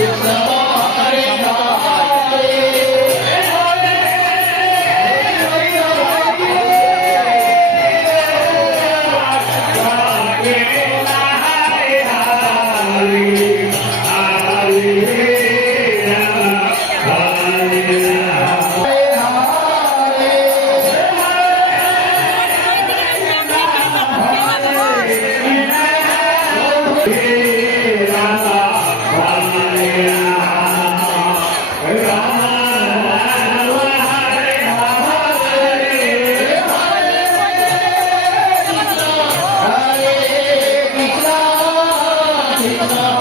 you.